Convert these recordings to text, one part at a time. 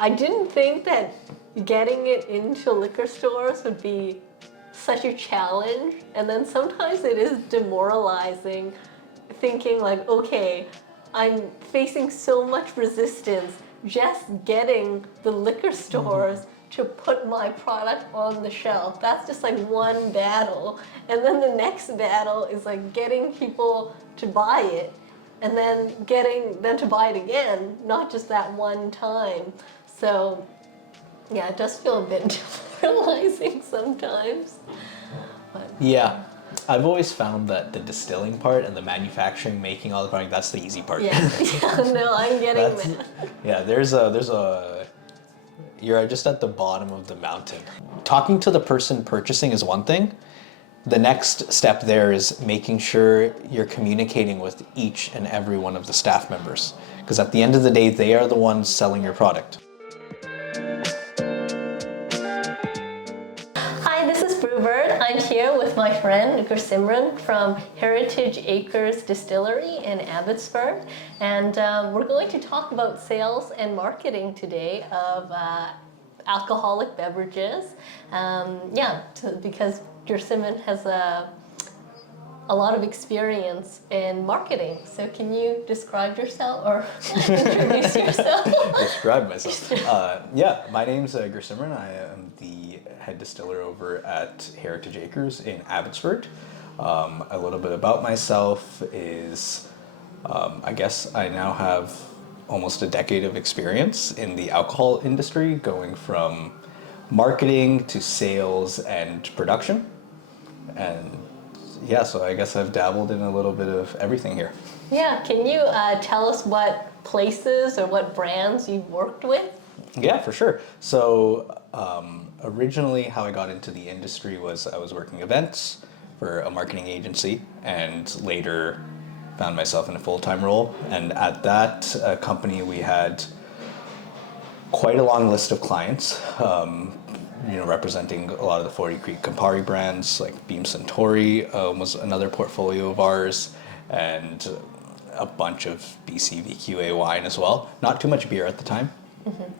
I didn't think that getting it into liquor stores would be such a challenge, and then sometimes it is demoralizing thinking like, okay, I'm facing so much resistance just getting the liquor stores to put my product on the shelf. That's just like one battle. And then the next battle is like getting people to buy it and then getting them to buy it again, not just that one time. So yeah, it does feel a bit demoralizing sometimes. But, Yeah, I've always found that the distilling part and the manufacturing, making all the product, that's the easy part. yeah, yeah, no, I'm getting that. Yeah, you're just at the bottom of the mountain. Talking to the person purchasing is one thing. The next step there is making sure you're communicating with each and every one of the staff members. Because at the end of the day, they are the ones selling your product. Hi, this is Brewbird. I'm here with my friend Gursimran from Heritage Acres Distillery in Abbotsford, and we're going to talk about sales and marketing today of alcoholic beverages. Because Gursimran has a lot of experience in marketing. So can you describe yourself or introduce yourself? Describe myself. My name's Gursimran. I am the head distiller over at Heritage Acres in Abbotsford. A little bit about myself is, I guess I now have almost a decade of experience in the alcohol industry, going from marketing to sales and production. And yeah, so I guess I've dabbled in a little bit of everything here. Yeah, can you tell us what places or what brands you've worked with? Yeah, for sure. So originally how I got into the industry was I was working events for a marketing agency, and later found myself in a full-time role. And at that company we had quite a long list of clients, representing a lot of the Forty Creek Campari brands, like Suntory was another portfolio of ours, and a bunch of BC VQA wine as well. Not too much beer at the time. Mm-hmm.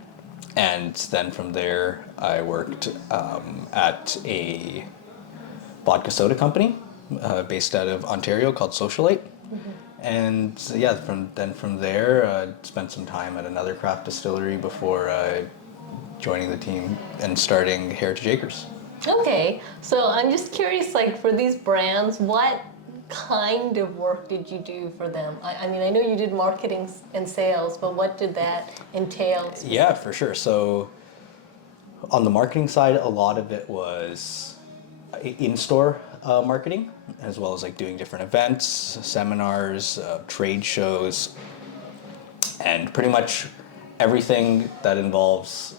And then from there, I worked at a vodka soda company based out of Ontario called Social Lite. Mm-hmm. And yeah, from there, spent some time at another craft distillery before joining the team and starting Heritage Acres. Okay, so I'm just curious, like for these brands, what kind of work did you do for them? I mean, I know you did marketing and sales, but what did that entail? Yeah, for sure. So on the marketing side, a lot of it was in-store marketing, as well as like doing different events, seminars, trade shows, and pretty much everything that involves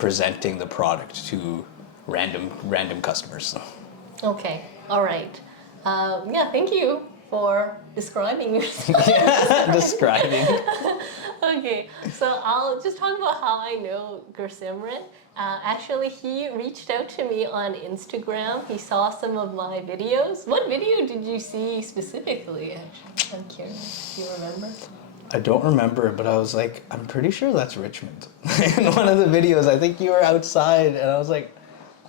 presenting the product to random customers. Okay, all right. Thank you for describing yourself. Describing. Okay, so I'll just talk about how I know Gursimran. Actually, he reached out to me on Instagram. He saw some of my videos. What video did you see specifically, actually? I'm curious. Do you remember? I don't remember, but I was like, I'm pretty sure that's Richmond. In one of the videos, I think you were outside, and I was like,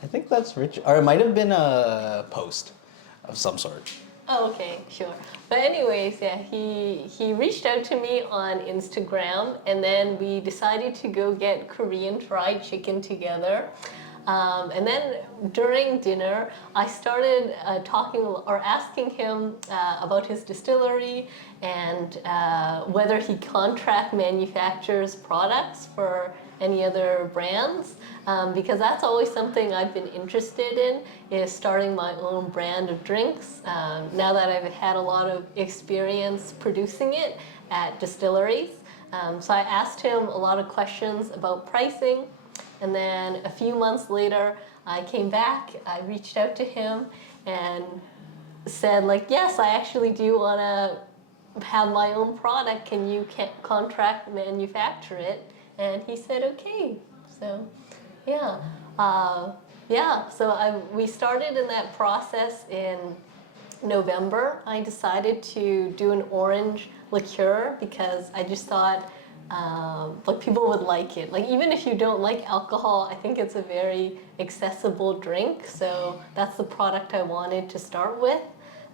I think that's Richmond. Or it might have been a post of some sort. Oh, okay, sure. But anyways, yeah, he reached out to me on Instagram, and then we decided to go get Korean fried chicken together. And then during dinner, I started asking him about his distillery and whether he contract manufactures products for any other brands, because that's always something I've been interested in, is starting my own brand of drinks. Now that I've had a lot of experience producing it at distilleries. So I asked him a lot of questions about pricing. And then a few months later, I came back, I reached out to him and said, like, yes, I actually do want to have my own product. Can you contract manufacture it? And he said, okay. So, yeah. We started in that process in November. I decided to do an orange liqueur because I just thought like people would like it. Like even if you don't like alcohol, I think it's a very accessible drink. So that's the product I wanted to start with.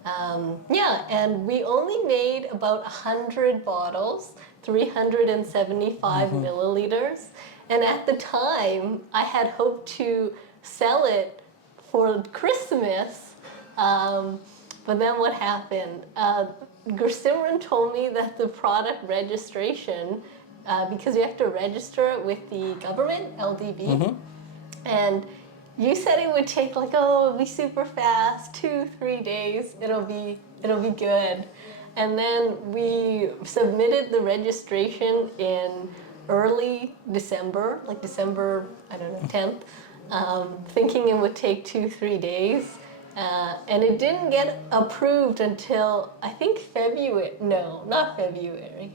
Yeah, and we only made about 100 bottles, 375 milliliters. And at the time, I had hoped to sell it for Christmas. But then what happened? Gursimran told me that the product registration, because you have to register it with the government, LDB, and you said it would take like, oh, it'll be super fast, 2-3 days, it'll be good. And then we submitted the registration in early December, like December, I don't know, 10th, thinking it would take 2-3 days. And it didn't get approved until, I think February, no, not February,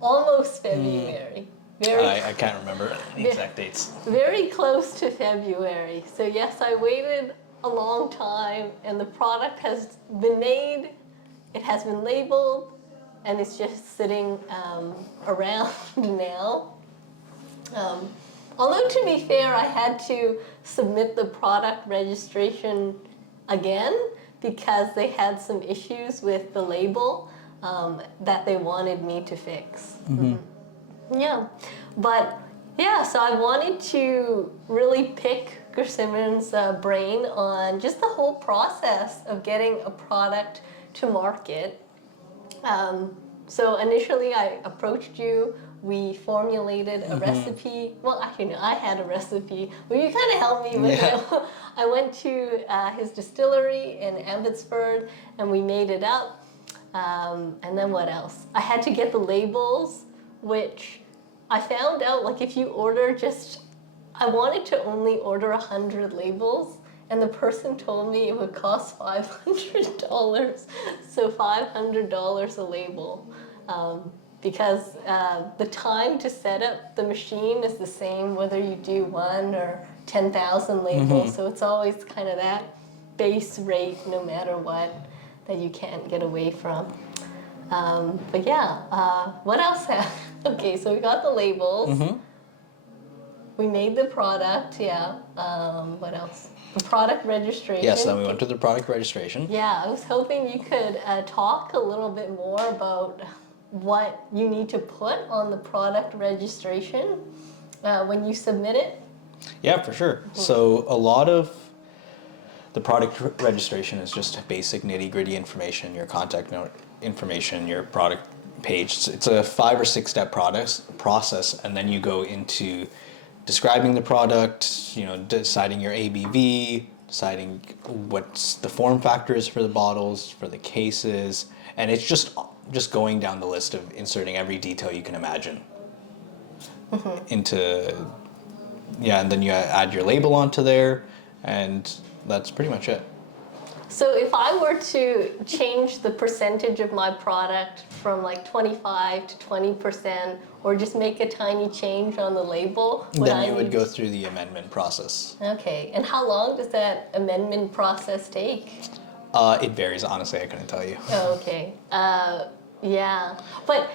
almost February. I can't remember the exact dates. Very close to February. So yes, I waited a long time, and the product has been made, it has been labeled, and it's just sitting around now. Although to be fair, I had to submit the product registration again because they had some issues with the label that they wanted me to fix. Yeah, but yeah, so I wanted to really pick Gursimran's brain on just the whole process of getting a product to market. So initially I approached you, we formulated a recipe. Well, actually, no, I had a recipe, but you kind of helped me with it. I went to his distillery in Abbotsford and we made it up. And then what else? I had to get the labels, which I found out, like if you order I wanted to only order 100 labels, and the person told me it would cost $500. So $500 a label. Because the time to set up the machine is the same whether you do 1 or 10,000 labels. So it's always kind of that base rate no matter what that you can't get away from. But yeah, what else happened? Okay, so we got the labels. We made the product, yeah. What else? The product registration. Yes, then we went to the product registration. Yeah, I was hoping you could talk a little bit more about what you need to put on the product registration when you submit it. Yeah, for sure. So a lot of the product registration is just basic nitty-gritty information, your contact information, your product page. It's a 5 or 6 step process, and then you go into describing the product, deciding your ABV, deciding what's the form factors for the bottles, for the cases, and it's just going down the list of inserting every detail you can imagine into, and then you add your label onto there, and that's pretty much it. So if I were to change the percentage of my product from like 25 to 20%, or just make a tiny change on the label, then you would go through the amendment process. Okay, and how long does that amendment process take? It varies, honestly, I couldn't tell you. Oh, okay. Yeah, but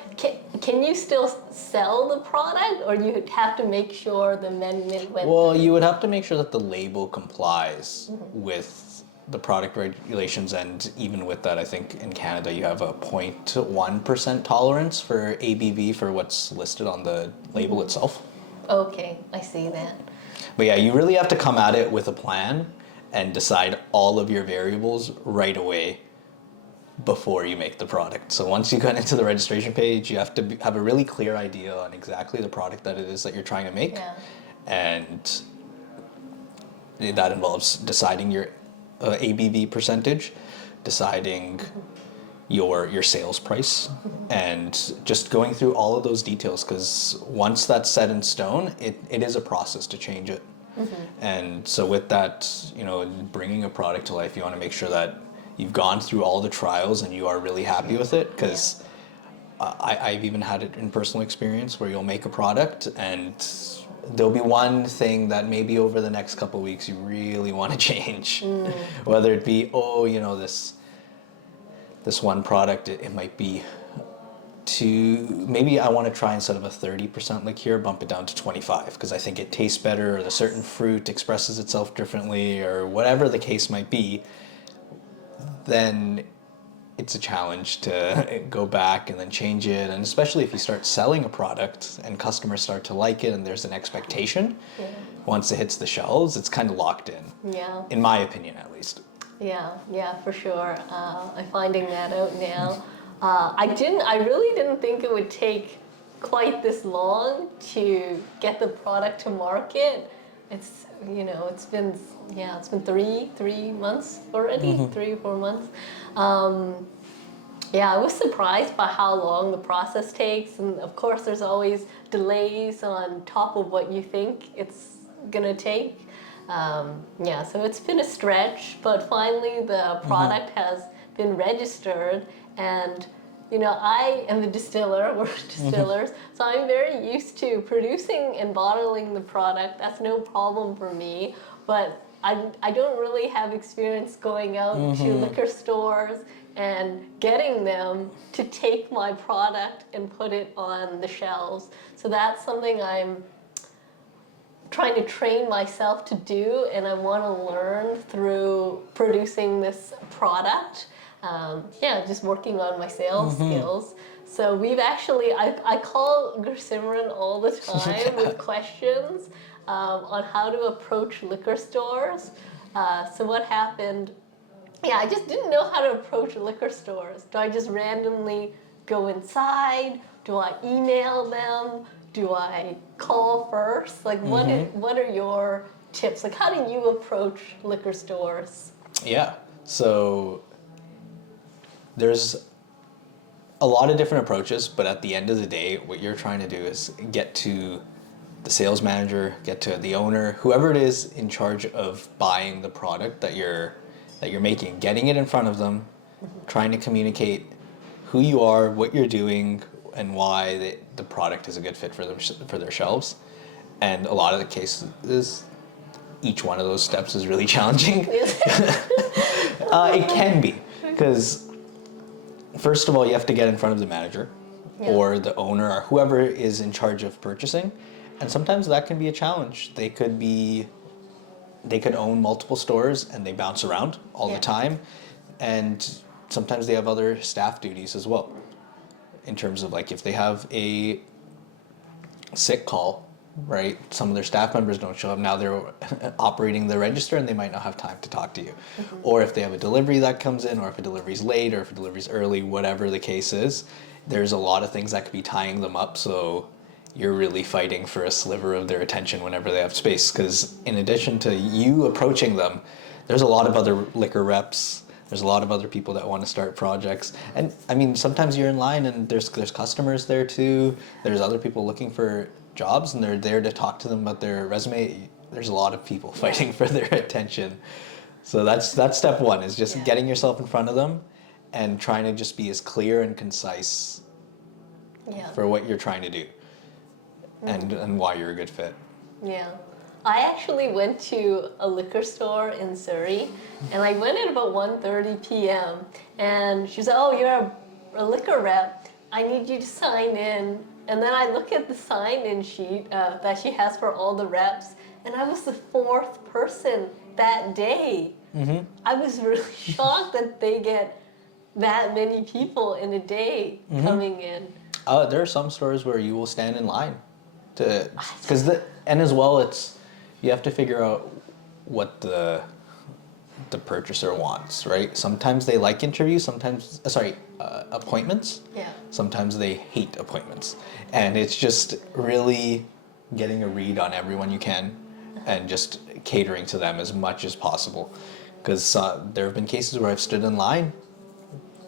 can you still sell the product, or you have to make sure the amendment went Well, through? you would have to make sure that the label complies with the product regulations, and even with that, I think in Canada you have a 0.1% tolerance for ABV for what's listed on the label itself. Okay, I see that. But yeah, you really have to come at it with a plan and decide all of your variables right away before you make the product. So once you get into the registration page, you have to have a really clear idea on exactly the product that it is that you're trying to make. Yeah. And that involves deciding your ABV percentage, deciding your sales price, and just going through all of those details, because once that's set in stone, it is a process to change it. And so with that, bringing a product to life, you want to make sure that you've gone through all the trials and you are really happy with it, because I've even had it in personal experience where you'll make a product and there'll be one thing that maybe over the next couple of weeks you really want to change. Whether it be, this one product, it might be to maybe I want to try instead of a 30% liqueur, bump it down to 25 because I think it tastes better or the certain fruit expresses itself differently or whatever the case might be, then it's a challenge to go back and then change it. And especially if you start selling a product and customers start to like it and there's an expectation, once it hits the shelves, it's kind of locked in. Yeah. In my opinion, at least. Yeah, for sure. I'm finding that out now. I really didn't think it would take quite this long to get the product to market. It's, it's been 3 months already, 3 or 4 months. I was surprised by how long the process takes, and of course there's always delays on top of what you think it's gonna take. So it's been a stretch, but finally the product has been registered, and I am the distiller, we're distillers, so I'm very used to producing and bottling the product. That's no problem for me, but I don't really have experience going out to liquor stores and getting them to take my product and put it on the shelves. So that's something I'm trying to train myself to do, and I want to learn through producing this product. Just working on my sales skills. So we've actually, I call Gursimran all the time with questions on how to approach liquor stores. So what happened, I just didn't know how to approach liquor stores. Do I just randomly go inside? Do I email them? Do I call first? Like, what are your tips? Like, how do you approach liquor stores? Yeah, so there's a lot of different approaches, but at the end of the day, what you're trying to do is get to the sales manager, get to the owner, whoever it is in charge of buying the product that you're making, getting it in front of them, trying to communicate who you are, what you're doing, and why the product is a good fit for them for their shelves. And a lot of the cases, each one of those steps is really challenging. It can be, because first of all, you have to get in front of the manager or the owner or whoever is in charge of purchasing. And sometimes that can be a challenge. They could own multiple stores and they bounce around all the time. And sometimes they have other staff duties as well. In terms of, like, if they have a sick call, right? Some of their staff members don't show up. Now they're operating the register and they might not have time to talk to you. Or if they have a delivery that comes in, or if a delivery's late, or if a delivery's early, whatever the case is, there's a lot of things that could be tying them up. So you're really fighting for a sliver of their attention whenever they have space. Because in addition to you approaching them, there's a lot of other liquor reps. There's a lot of other people that want to start projects. And I mean, sometimes you're in line and there's customers there too. There's other people looking for jobs and they're there to talk to them about their resume. There's a lot of people fighting for their attention. So that's step one, is just getting yourself in front of them and trying to just be as clear and concise for what you're trying to do and why you're a good fit. Yeah. I actually went to a liquor store in Surrey, and I went at about 1:30 p.m. And she said, "Oh, you're a liquor rep. I need you to sign in." And then I look at the sign-in sheet that she has for all the reps, and I was the 4th person that day. I was really shocked that they get that many people in a day coming in. There are some stores where you will stand in line and as well, you have to figure out what the purchaser wants, right? Sometimes they like interviews, appointments. Yeah. Sometimes they hate appointments. And it's just really getting a read on everyone you can and just catering to them as much as possible. Because there have been cases where I've stood in line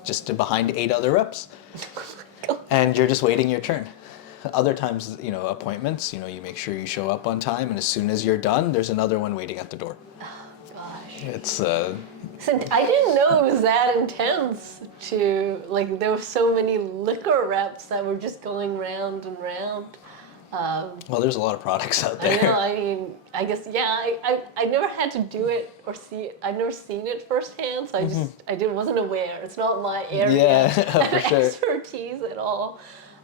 just behind 8 other reps. And you're just waiting your turn. Other times, appointments, you make sure you show up on time, and as soon as you're done, there's another one waiting at the door. Oh, gosh. It's So I didn't know it was that intense there were so many liquor reps that were just going round and round. Well, there's a lot of products out I know, there. I mean, I guess, yeah, I never had to do it or see it. I've never seen it firsthand, so wasn't aware. It's not my area Yeah, for of sure. expertise at all.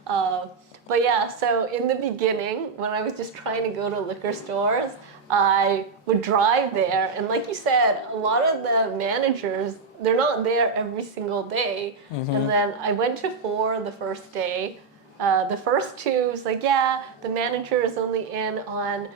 But yeah, so in the beginning, when I was just trying to go to liquor stores, I would drive there, and like you said, a lot of the managers, they're not there every single day. And then I went to 4 the first day. The first 2 was like, yeah, the manager is only in on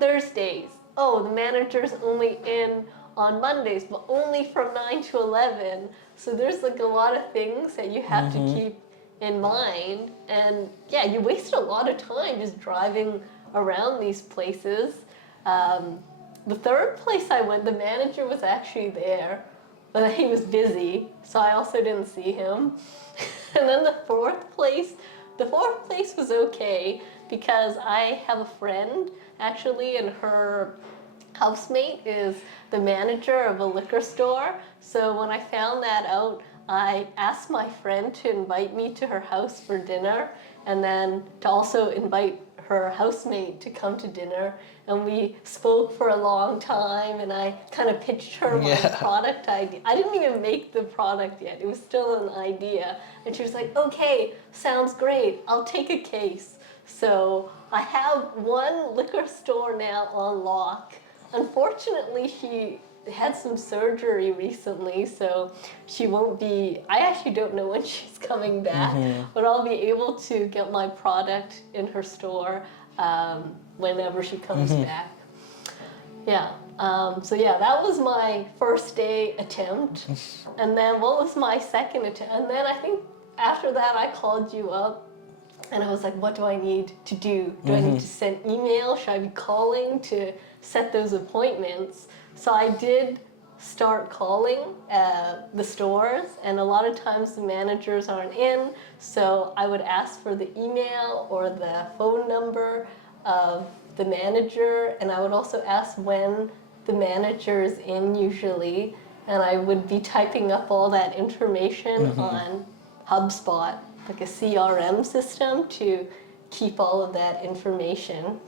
Thursdays. Oh, the manager's only in on Mondays, but only from 9 to 11. So there's like a lot of things that you have to keep in mind. And yeah, you waste a lot of time just driving around these places. The third place I went, the manager was actually there, but he was busy, so I also didn't see him. And then the fourth place was okay because I have a friend actually, and her housemate is the manager of a liquor store. So when I found that out, I asked my friend to invite me to her house for dinner, and then to also invite her housemate to come to dinner. And we spoke for a long time, and I kind of pitched her my product idea. I didn't even make the product yet. It was still an idea. And she was like, okay, sounds great. I'll take a case. So I have one liquor store now on lock. Unfortunately, she had some surgery recently, so she won't be, I actually don't know when she's coming back, but I'll be able to get my product in her store whenever she comes back. Yeah, so yeah, that was my first day attempt. And then what was my second attempt? And then I think after that I called you up and I was like, what do I need to do? Do I need to send email? Should I be calling to set those appointments? So I did start calling the stores, and a lot of times the managers aren't in, so I would ask for the email or the phone number of the manager, and I would also ask when the manager is in usually, and I would be typing up all that information on HubSpot, like a CRM system, to keep all of that information.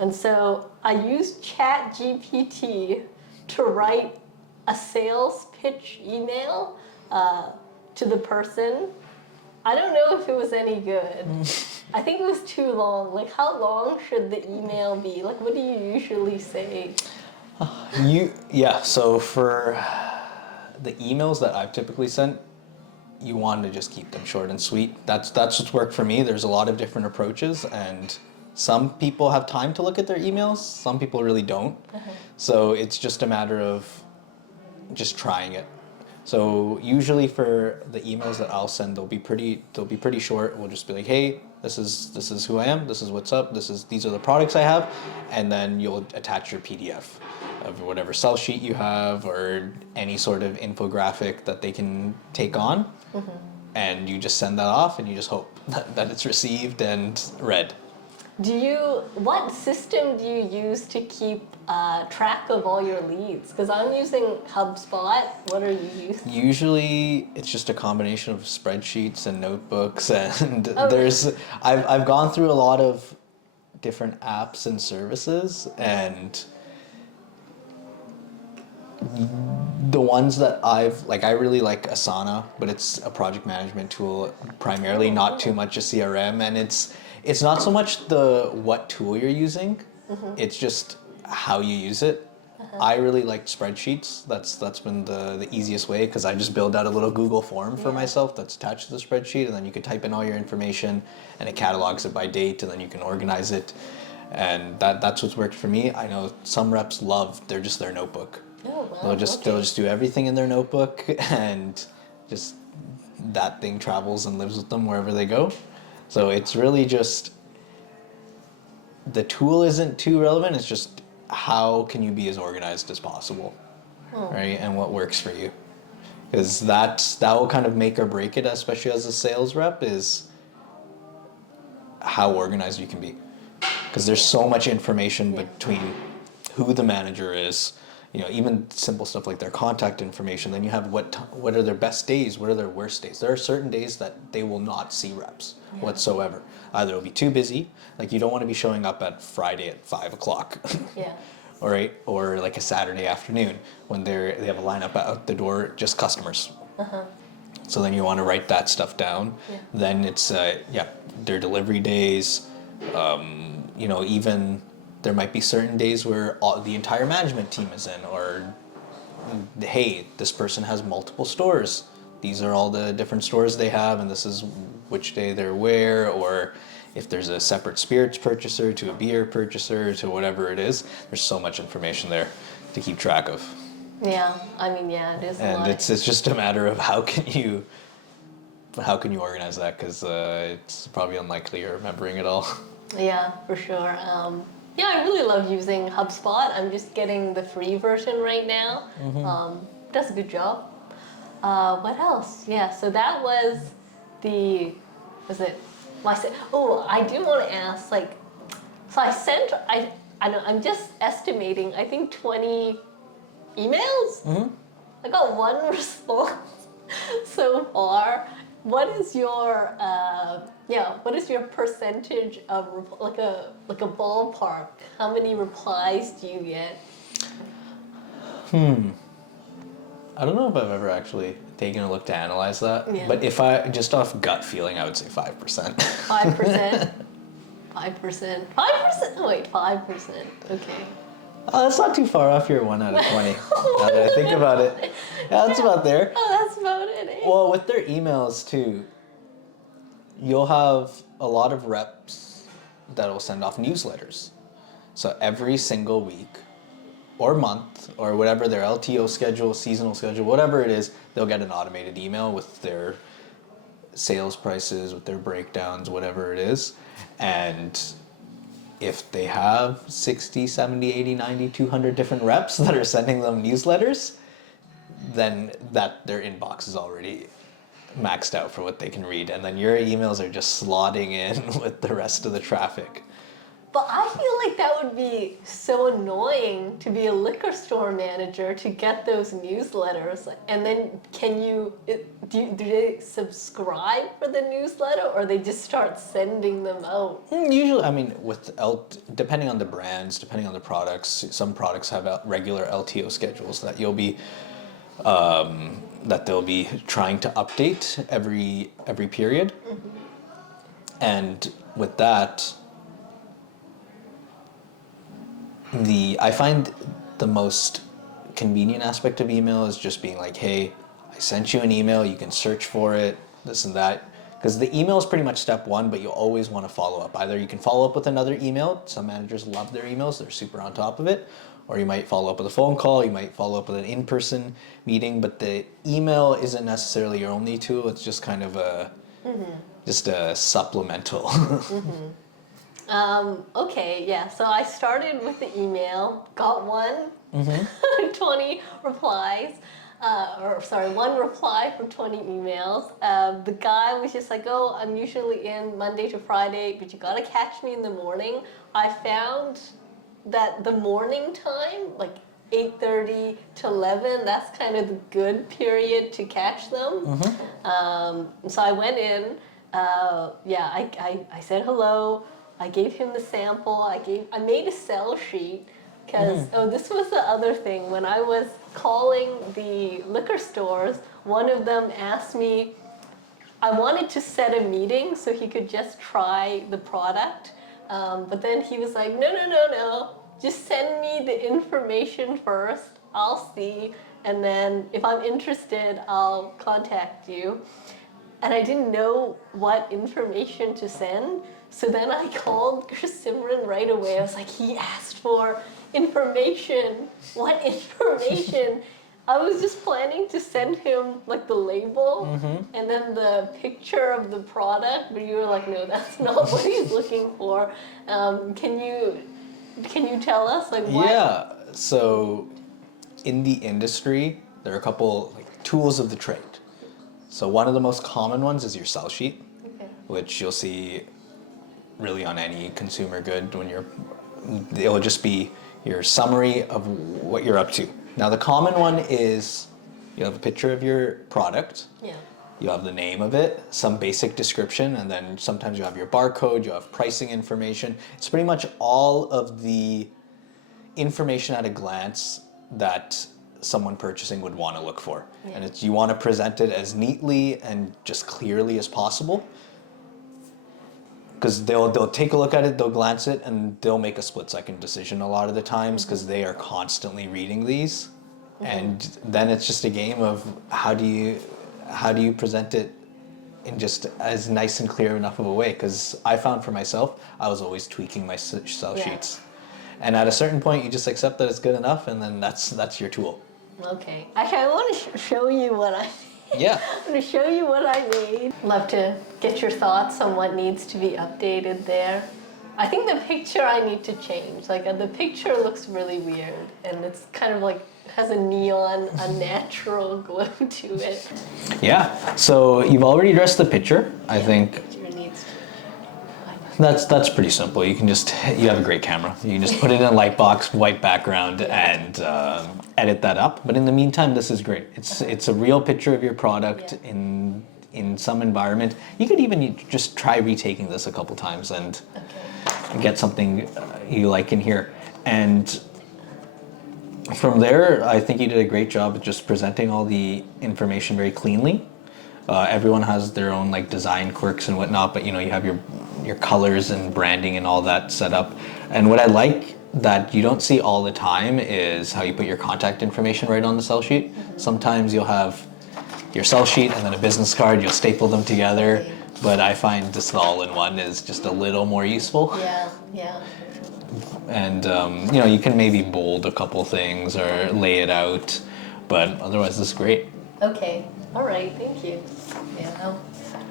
And so I used ChatGPT to write a sales pitch email to the person. I don't know if it was any good. I think it was too long. Like, how long should the email be? Like, what do you usually say? So for the emails that I've typically sent, you want to just keep them short and sweet. That's what's worked for me. There's a lot of different approaches, and some people have time to look at their emails, some people really don't. So it's just a matter of just trying it. So usually for the emails that I'll send, they'll be pretty short. We'll just be like, hey, this is who I am, this is what's up, these are the products I have, and then you'll attach your PDF of whatever sell sheet you have or any sort of infographic that they can take on. And you just send that off and you just hope that it's received and read. What system do you use to keep track of all your leads? Because I'm using HubSpot. What are you using? Usually it's just a combination of spreadsheets and notebooks, and I've gone through a lot of different apps and services, and the ones that I really like Asana, but it's a project management tool primarily, not too much a CRM, and it's not so much the what tool you're using, it's just how you use it. I really liked spreadsheets. That's been the easiest way, because I just build out a little Google form for myself that's attached to the spreadsheet, and then you can type in all your information and it catalogs it by date, and then you can organize it. And that's what's worked for me. I know some reps their notebook. Oh, wow. They'll just do everything in their notebook, and just that thing travels and lives with them wherever they go. So it's really just, the tool isn't too relevant, it's just how can you be as organized as possible, right? And what works for you. Because that will kind of make or break it, especially as a sales rep, is how organized you can be. Because there's so much information between who the manager is, even simple stuff like their contact information. Then you have what are their best days, what are their worst days. There are certain days that they will not see reps whatsoever. Either it'll be too busy, like you don't want to be showing up at Friday at 5 o'clock. Yeah. All right, or like a Saturday afternoon when they have a lineup out the door, just customers. So then you want to write that stuff down. Yeah. Then it's their delivery days. Even there might be certain days where the entire management team is in, or hey, this person has multiple stores. These are all the different stores they have, and this is which day they're where, or if there's a separate spirits purchaser to a beer purchaser to whatever it is. There's so much information there to keep track of. Yeah, I mean, yeah, it is a lot. And it's just a matter of how can you organize that, because it's probably unlikely you're remembering it all. Yeah, for sure. I really love using HubSpot. I'm just getting the free version right now. Does a good job. What else? Yeah, so that was I do want to ask, I'm just estimating, I think 20 emails? I got one response so far. What is your percentage of like a ballpark? How many replies do you get? I don't know if I've ever actually taken a look to analyze that. Yeah. But if I just off gut feeling, I would say 5%. 5%. 5%. 5%. Wait, 5%. Okay. Oh, that's not too far off your 1 out of 20. Now that I think about it. Yeah, that's about there. Oh, that's about it. Eh? Well, with their emails too, you'll have a lot of reps that'll send off newsletters. So every single week or month or whatever their LTO schedule, seasonal schedule, whatever it is, they'll get an automated email with their sales prices, with their breakdowns, whatever it is. And if they have 60, 70, 80, 90, 200 different reps that are sending them newsletters, then their inbox is already maxed out for what they can read. And then your emails are just slotting in with the rest of the traffic. But I feel like that would be so annoying to be a liquor store manager to get those newsletters. And then do they subscribe for the newsletter, or they just start sending them out? Usually, I mean, depending on the brands, depending on the products, some products have regular LTO schedules that that they'll be trying to update every period. And with that, I find the most convenient aspect of email is just being like, hey, I sent you an email, you can search for it, this and that. Because the email is pretty much step one, but you always want to follow up. Either you can follow up with another email. Some managers love their emails, they're super on top of it. Or you might follow up with a phone call, you might follow up with an in-person meeting, but the email isn't necessarily your only tool, it's just kind of just a supplemental. Okay, yeah, so I started with the email, got 20 replies, one reply from 20 emails. The guy was just like, oh, I'm usually in Monday to Friday, but you gotta catch me in the morning. I found that the morning time, like 8:30 to 11, that's kind of the good period to catch them. So I went in, I said hello, I gave him the sample, I made a sell sheet, because, this was the other thing. When I was calling the liquor stores, one of them asked me, I wanted to set a meeting so he could just try the product, but then he was like, no, just send me the information first, I'll see, and then if I'm interested, I'll contact you. And I didn't know what information to send, so then I called Gursimran right away. I was like, he asked for information. What information? I was just planning to send him like the label and then the picture of the product, but you were like, no, that's not what he's looking for. Can you tell us like what? Yeah, so in the industry, there are a couple tools of the trade. So one of the most common ones is your sell sheet, which you'll see really on any consumer good. It will just be your summary of what you're up to. Now the common one is you have a picture of your product. Yeah. You have the name of it, some basic description, and then sometimes you have your barcode, you have pricing information. It's pretty much all of the information at a glance that someone purchasing would want to look for. Yeah. And you want to present it as neatly and just clearly as possible. Because they'll take a look at it, they'll glance it, and they'll make a split-second decision a lot of the times because they are constantly reading these. And then it's just a game of how do you present it in just as nice and clear enough of a way? Because I found for myself, I was always tweaking my sell sheets. And at a certain point, you just accept that it's good enough, and then that's your tool. Okay. Actually, I want to show you what I. Yeah. I'm going to show you what I made. Love to get your thoughts on what needs to be updated there. I think the picture I need to change. Like the picture looks really weird, and it's kind of like has a neon, unnatural glow to it. Yeah. So you've already addressed the picture. I think Picture needs that's pretty simple. You have a great camera. You can just put it in a light box, white background, and edit that up. But in the meantime, this is great. It's a real picture of your product in some environment. You could even just try retaking this a couple times and get something you like in here. And from there, I think you did a great job of just presenting all the information very cleanly. Everyone has their own like design quirks and whatnot, but you have your colors and branding and all that set up. And what I like that you don't see all the time is how you put your contact information right on the sell sheet. Sometimes you'll have your sell sheet and then a business card, you'll staple them together, but I find this all-in-one is just a little more useful. Yeah. And you can maybe bold a couple things or lay it out, but otherwise this is great. Okay. All right. Thank you. Yeah.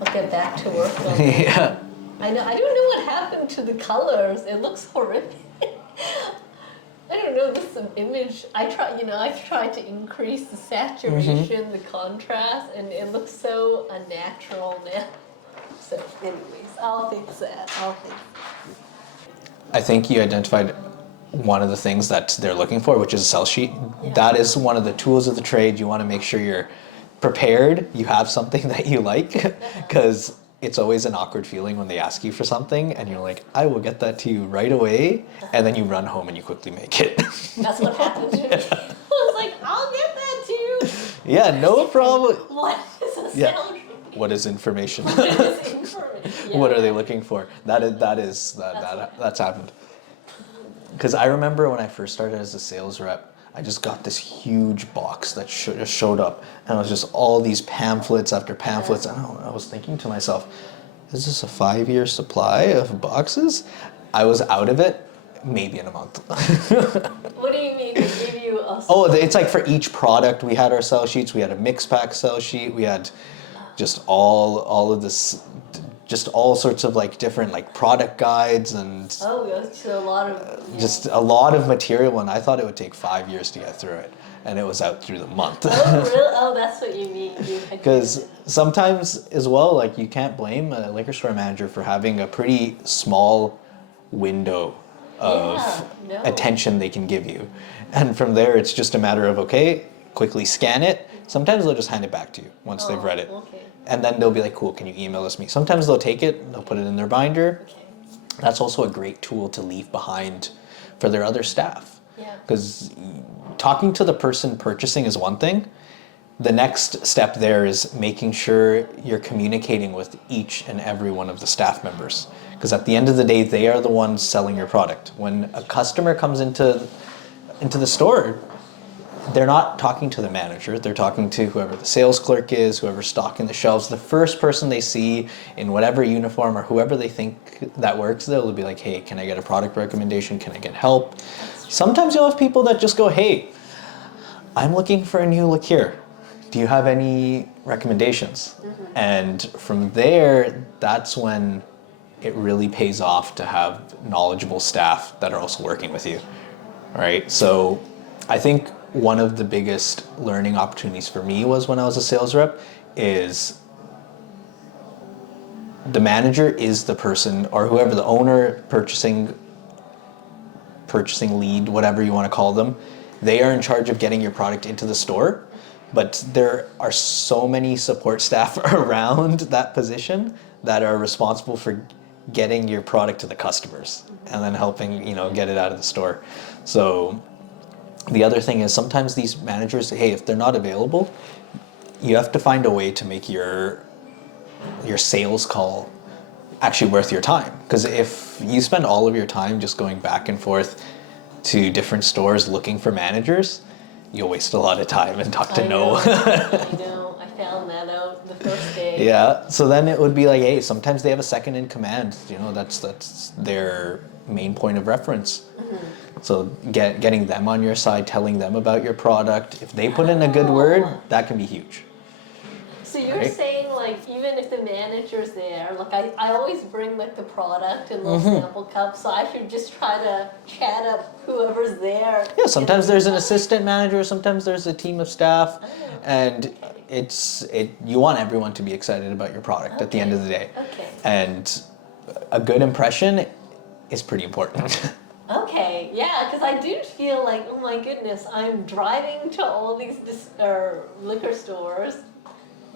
I'll get back to work on it. Yeah. I don't know what happened to the colors. It looks horrific. I don't know. This image. I tried to increase the saturation, the contrast, and it looks so unnatural now. So, anyways, I'll fix that. I think you identified one of the things that they're looking for, which is a sell sheet. Yeah. That is one of the tools of the trade. You want to make sure you're prepared, you have something that you like, because it's always an awkward feeling when they ask you for something and you're like, I will get that to you right away, and then you run home and you quickly make it. That's what happened to me. I was like, I'll get that to you. Yeah, no problem. What is a Yeah. sound? What is information? What is information? What are they looking for? That's happened. Because I remember when I first started as a sales rep, I just got this huge box that just showed up, and it was just all these pamphlets after pamphlets. And I was thinking to myself, is this a 5-year supply of boxes? I was out of it maybe in a month. What do you mean? They give you a... Oh, it's like for each product we had our sell sheets. We had a mix pack sell sheet. We had just all of this, just all sorts of like different like product guides and so a lot of... just a lot of material, and I thought it would take 5 years to get through it, and it was out through the month. Oh, really? Oh, that's what you mean. Because sometimes as well, like you can't blame a liquor store manager for having a pretty small window of attention they can give you. And from there, it's just a matter of, okay, quickly scan it. Sometimes they'll just hand it back to you once they've read it. Okay. And then they'll be like, cool, can you email us me? Sometimes they'll take it, they'll put it in their binder. Okay. That's also a great tool to leave behind for their other staff. Yeah. Because talking to the person purchasing is one thing. The next step there is making sure you're communicating with each and every one of the staff members. Because at the end of the day, they are the ones selling your product. When a customer comes into the store, they're not talking to the manager, they're talking to whoever the sales clerk is, whoever's stocking the shelves. The first person they see in whatever uniform or whoever they think that works, they'll be like, hey, can I get a product recommendation? Can I get help? Sometimes you'll have people that just go, hey, I'm looking for a new liqueur. Do you have any recommendations? Mm-hmm. And from there, that's when it really pays off to have knowledgeable staff that are also working with you, right? So I think one of the biggest learning opportunities for me was when I was a sales rep is the manager is the person, or whoever, the owner, purchasing lead, whatever you want to call them, They are in charge of getting your product into the store, but there are so many support staff around that position that are responsible for getting your product to the customers and then helping, get it out of the store. So the other thing is sometimes these managers, hey, if they're not available, you have to find a way to make your sales call actually worth your time. Because if you spend all of your time just going back and forth to different stores looking for managers, you'll waste a lot of time and talk to no. I know. I found that out the first day. Yeah. So then it would be like, hey, sometimes they have a second in command. That's their main point of reference. So getting them on your side, telling them about your product. If they put in a good word, that can be huge. So you're saying, like, even if the manager's there, like, I always bring, like, the product in little sample cups, so I should just try to chat up whoever's there. Yeah, sometimes there's an assistant manager, sometimes there's a team of staff, and you want everyone to be excited about your product at the end of the day. Okay. And a good impression is pretty important. Okay, yeah, because I do feel like, oh my goodness, I'm driving to all these liquor stores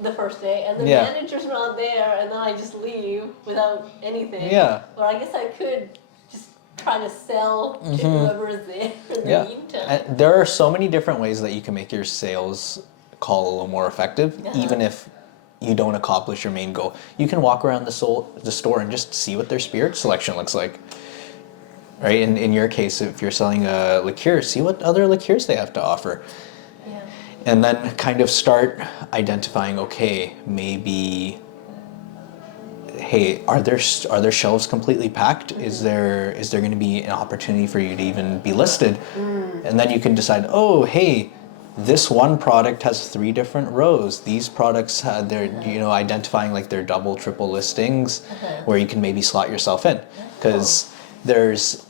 the first day, and the manager's not there, and then I just leave without anything. Yeah. Or I guess I could just try to sell to whoever is there in the meantime. And there are so many different ways that you can make your sales call a little more effective, even if you don't accomplish your main goal. You can walk around the store and just see what their spirit selection looks like. Right? In your case, if you're selling a liqueur, see what other liqueurs they have to offer. Yeah. And then kind of start identifying, okay, maybe, hey, are there shelves completely packed? Is there going to be an opportunity for you to even be listed? And then you can decide, oh, hey, this one product has 3 different rows. These products had their, identifying like their double, triple listings where you can maybe slot yourself in. Because there's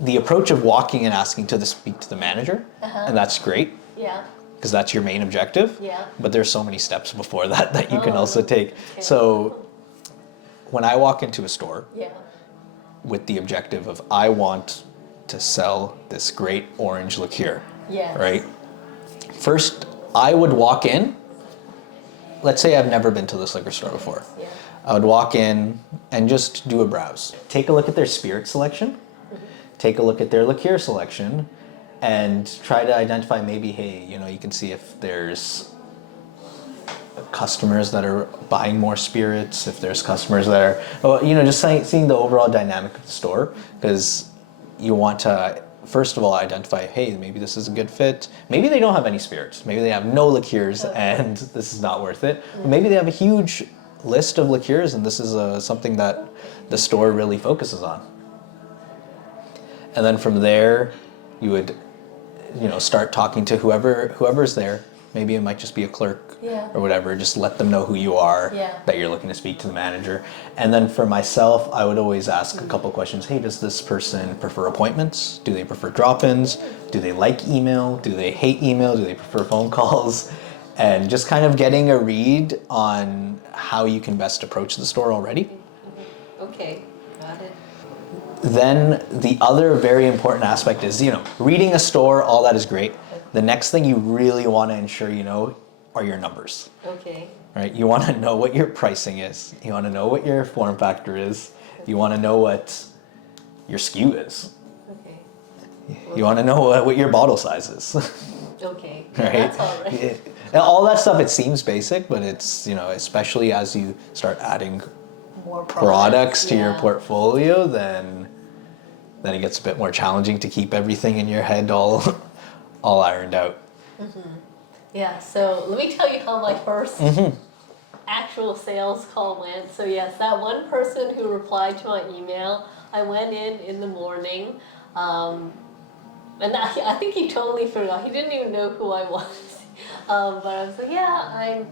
the approach of walking and asking to speak to the manager, and that's great. Yeah. Because that's your main objective. Yeah. But there's so many steps before that you can also take. Okay. So when I walk into a store with the objective of I want to sell this great orange liqueur, right? First, I would walk in. Let's say I've never been to this liquor store before. Yeah. I would walk in and just do a browse. Take a look at their spirit selection. Take a look at their liqueur selection. And try to identify maybe, hey, you can see if there's customers that are buying more spirits, if there's customers that are, just seeing the overall dynamic of the store, because you want to, first of all, identify, hey, maybe this is a good fit. Maybe they don't have any spirits. Maybe they have no liqueurs and this is not worth it. Or maybe they have a huge list of liqueurs and this is something that the store really focuses on. And then from there, you would start talking to whoever's there. Maybe it might just be a clerk or whatever. Just let them know who you are, that you're looking to speak to the manager. And then for myself, I would always ask a couple questions. Hey, does this person prefer appointments? Do they prefer drop-ins? Do they like email? Do they hate email? Do they prefer phone calls? And just kind of getting a read on how you can best approach the store already. Okay, got it. Then the other very important aspect is, reading a store, all that is great. The next thing you really want to ensure are your numbers. Okay. Right? You want to know what your pricing is. You want to know what your form factor is. You want to know what your SKU is. Okay. You want to know what your bottle size is. Okay. Right? That's all right. All that stuff, it seems basic, but it's, especially as you start adding more products to your portfolio, then it gets a bit more challenging to keep everything in your head all ironed out. Yeah, so let me tell you how my first actual sales call went. So yes, that one person who replied to my email, I went in the morning, and I think he totally forgot. He didn't even know who I was. But I was like, yeah, I'm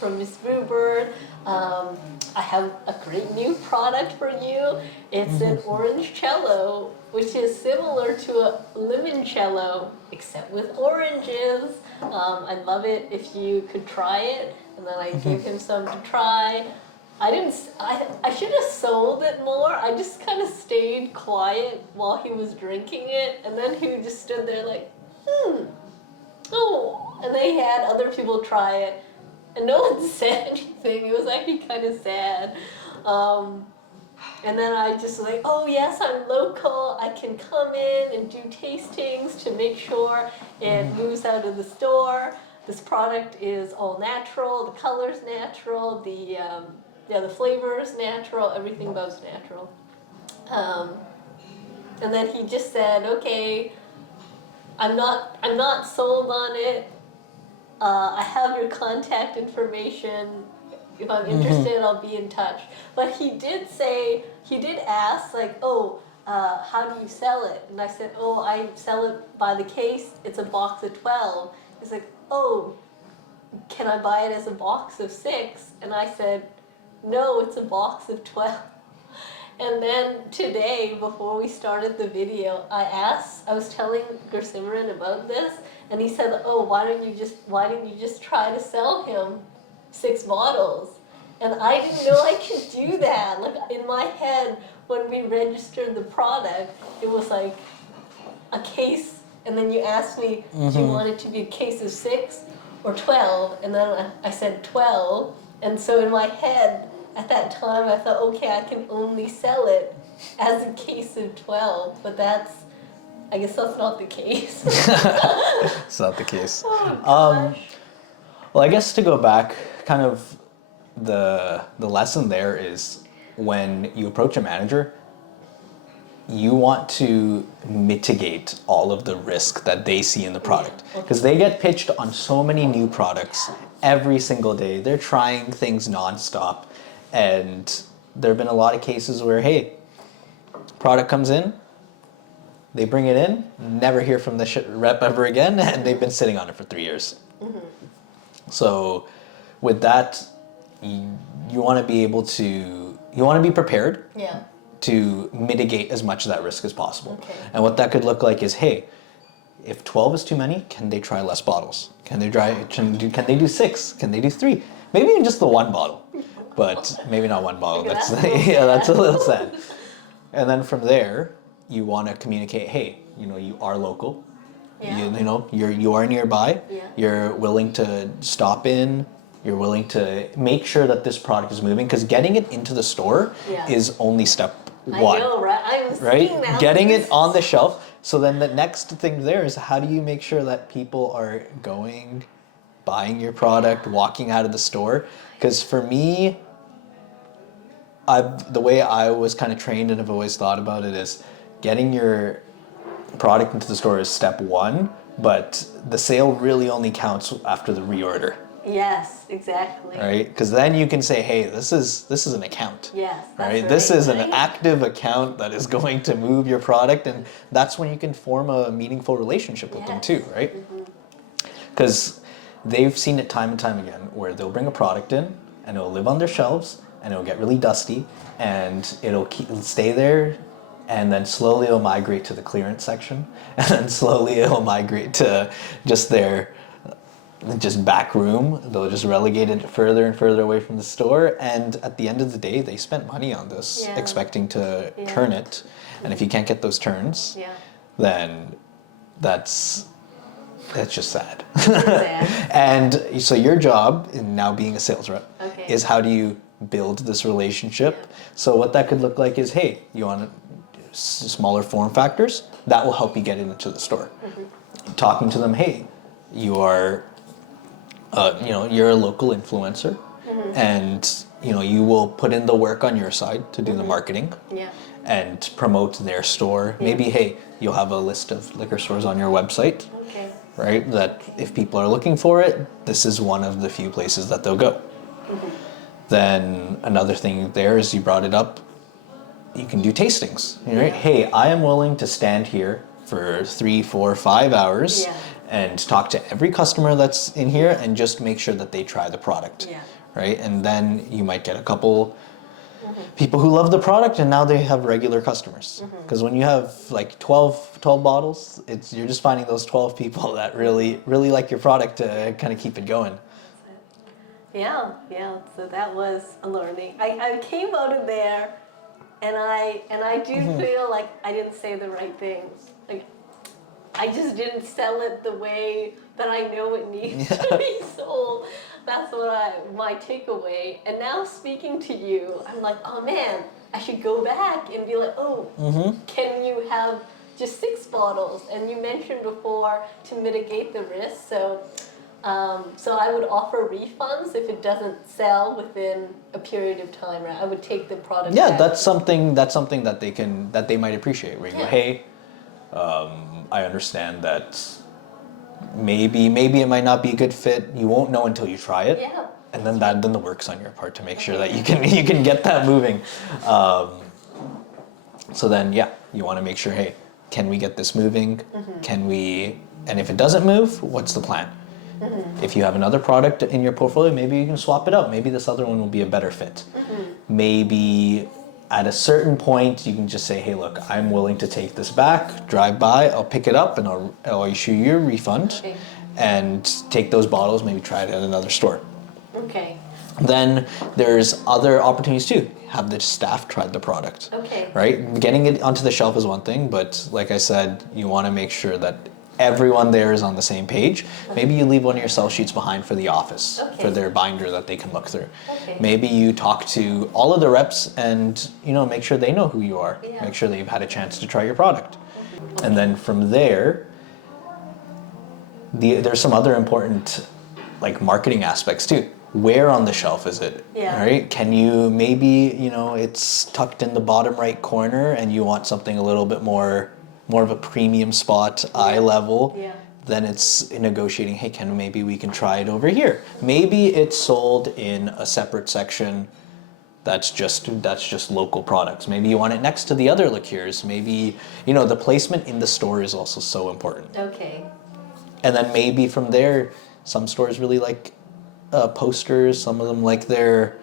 from Miss Brewbird. I have a great new product for you. It's an orange cello, which is similar to a limoncello, except with oranges. I'd love it if you could try it. And then I gave him some to try. I didn't. I should have sold it more. I just kind of stayed quiet while he was drinking it, and then he just stood there like, oh. And they had other people try it, and no one said anything. It was actually kind of sad. And then I just like, oh yes, I'm local. I can come in and do tastings to make sure it moves out of the store. This product is all natural. The color's natural. The flavor is natural. Everything about's natural. And then he just said, okay, I'm not sold on it. I have your contact information. If I'm interested, I'll be in touch. But he did ask, like, oh, how do you sell it? And I said, oh, I sell it by the case. It's a box of 12. He's like, oh, can I buy it as a box of 6? And I said, no, it's a box of 12. And then today, before we started the video, I was telling Gursimran about this, and he said, oh, why don't you just try to sell him 6 bottles? And I didn't know I could do that. Like, in my head, when we registered the product, it was like a case, and then you asked me, do you want it to be a case of 6 or 12? And then I said 12. And so in my head, at that time, I thought, okay, I can only sell it as a case of 12. But I guess that's not the case. It's not the case. Oh, gosh. Well, I guess to go back, kind of the lesson there is when you approach a manager, you want to mitigate all of the risk that they see in the product. Because they get pitched on so many new products every single day. They're trying things nonstop. And there have been a lot of cases where, hey, product comes in, they bring it in, never hear from the rep ever again, and they've been sitting on it for 3 years. So with that, you want to be able to, you want to be prepared to mitigate as much of that risk as possible. Okay. And what that could look like is, hey, if 12 is too many, can they try less bottles? Can they do 6? Can they do 3? Maybe even just the 1 bottle. But maybe not 1 bottle. That's a little sad. And then from there, you want to communicate, hey, you are local. You are nearby. You're willing to stop in. You're willing to make sure that this product is moving, because getting it into the store is only step 1. I know, right? I'm seeing that. Getting it on the shelf. So then the next thing there is, how do you make sure that people are going, buying your product, walking out of the store? Because for me, the way I was kind of trained and have always thought about it is getting your product into the store is step 1, but the sale really only counts after the reorder. Yes, exactly. Right? Because then you can say, hey, this is an account. Yes, that's right? This is an active account that is going to move your product, and that's when you can form a meaningful relationship with them too, right? Because they've seen it time and time again where they'll bring a product in and it'll live on their shelves and it'll get really dusty and it'll stay there, and then slowly it'll migrate to the clearance section, and then slowly it'll migrate to just their back room. They'll just relegate it further and further away from the store, and at the end of the day, they spent money on this expecting to turn it, and if you can't get those turns, then that's just sad. And so your job in now being a sales rep is, how do you build this relationship? So what that could look like is, hey, you want smaller form factors that will help you get into the store. Talking to them, hey, you are you're a local influencer, and you will put in the work on your side to do the marketing and promote their store. Maybe, hey, you'll have a list of liquor stores on your website, right? That if people are looking for it, this is one of the few places that they'll go. Then another thing there is, you brought it up, you can do tastings, right? Hey, I am willing to stand here for 3, 4, 5 hours and talk to every customer that's in here and just make sure that they try the product, right? And then you might get a couple people who love the product, and now they have regular customers. Because when you have like 12 bottles, you're just finding those 12 people that really like your product to kind of keep it going. yeah. So that was a learning. I came out of there, and I do feel like I didn't say the right things. Like I just didn't sell it the way that I know it needs to be sold. That's my takeaway. And now speaking to you, I'm like, oh man, I should go back and be like, oh, can you have just 6 bottles? And you mentioned before to mitigate the risk, so I would offer refunds if it doesn't sell within a period of time, right? I would take the product back. That's something that they might appreciate. Where you go, hey, I understand that maybe it might not be a good fit. You won't know until you try it. Yeah. And then then the work's on your part to make sure that you can get that moving. So then you want to make sure, hey, can we get this moving? And if it doesn't move, what's the plan? If you have another product in your portfolio, maybe you can swap it out. Maybe this other one will be a better fit. Maybe at a certain point, you can just say, hey, look, I'm willing to take this back, drive by, I'll pick it up, and I'll issue you a refund, and take those bottles, maybe try it at another store. Okay. Then there's other opportunities too. Have the staff try the product. Okay. Right? Getting it onto the shelf is one thing, but like I said, you want to make sure that everyone there is on the same page. Maybe you leave one of your sell sheets behind for the office, for their binder that they can look through. Maybe you talk to all of the reps and make sure they know who you are. Make sure that you've had a chance to try your product. And then from there, there's some other important marketing aspects too. Where on the shelf is it? Right? Can you maybe, it's tucked in the bottom right corner and you want something a little bit more of a premium spot, eye level, then it's negotiating, hey, maybe we can try it over here. Maybe it's sold in a separate section that's just local products. Maybe you want it next to the other liqueurs. Maybe, the placement in the store is also so important. Okay. And then maybe from there, some stores really like posters, some of them like their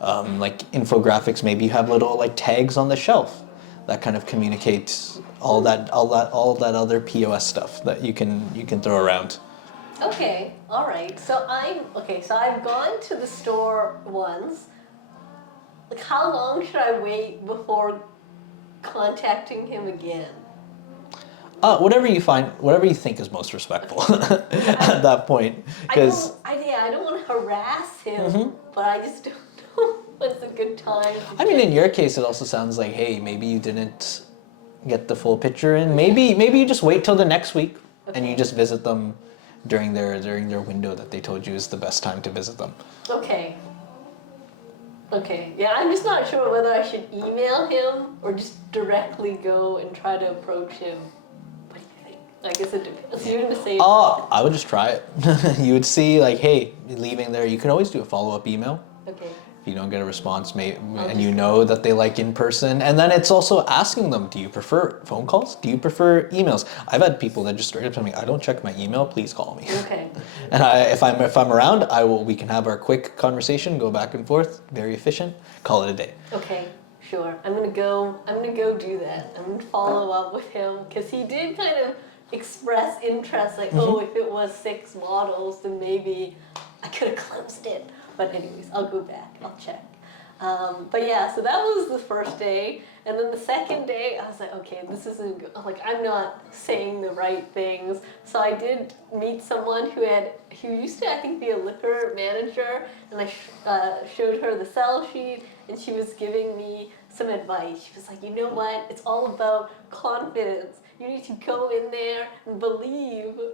infographics. Maybe you have little tags on the shelf that kind of communicates all that other POS stuff that you can throw around. Okay, all right. So I've gone to the store once. How long should I wait before contacting him again? Whatever you think is most respectful at that point. Because I don't want to harass him, but I just don't know what's a good time. In your case, it also sounds like, hey, maybe you didn't get the full picture in. Maybe you just wait till the next week and you just visit them during their window that they told you is the best time to visit them. Okay. Yeah, I'm just not sure whether I should email him or just directly go and try to approach him. What do you think? I guess it depends. You're gonna say. I would just try it. You would see hey, leaving there. You could always do a follow-up email. Okay. If you don't get a response, and you know that they like in person, and then it's also asking them, do you prefer phone calls? Do you prefer emails? I've had people that just straight up tell me, I don't check my email, please call me. Okay. And if I'm around, we can have our quick conversation, go back and forth, very efficient, call it a day. Okay, sure. I'm gonna go do that. I'm gonna follow up with him because he did kind of express interest, if it was 6 bottles, then maybe I could have closed it. But anyways, I'll go back, I'll check. But yeah, so that was the first day. And then the second day, I was like, okay, this isn't good. I'm not saying the right things. So I did meet someone who used to, I think, be a liquor manager. And I showed her the sell sheet, and she was giving me some advice. She was like, you know what? It's all about confidence. You need to go in there and